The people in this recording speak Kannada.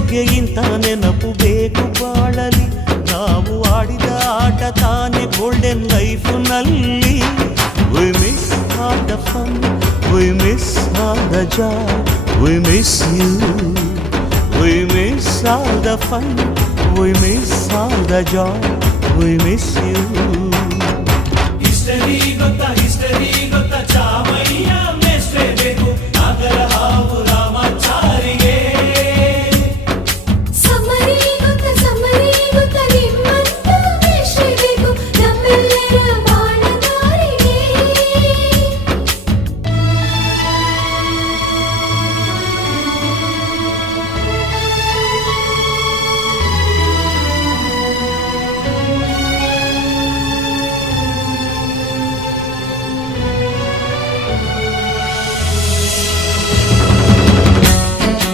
ಜೋಡಿಗೆ ಇಂಥ ನೆನಪು ಬೇಕು ಬಾಳಲಿ. ನಾವು ಆಡಿದ ಆಟ ತಾನೆ golden ಲೈಫ್ನಲ್ಲಿ. We miss all the fun, we miss all the joy, we miss you. We miss all the fun, we miss all the joy, we miss you. History gotta history.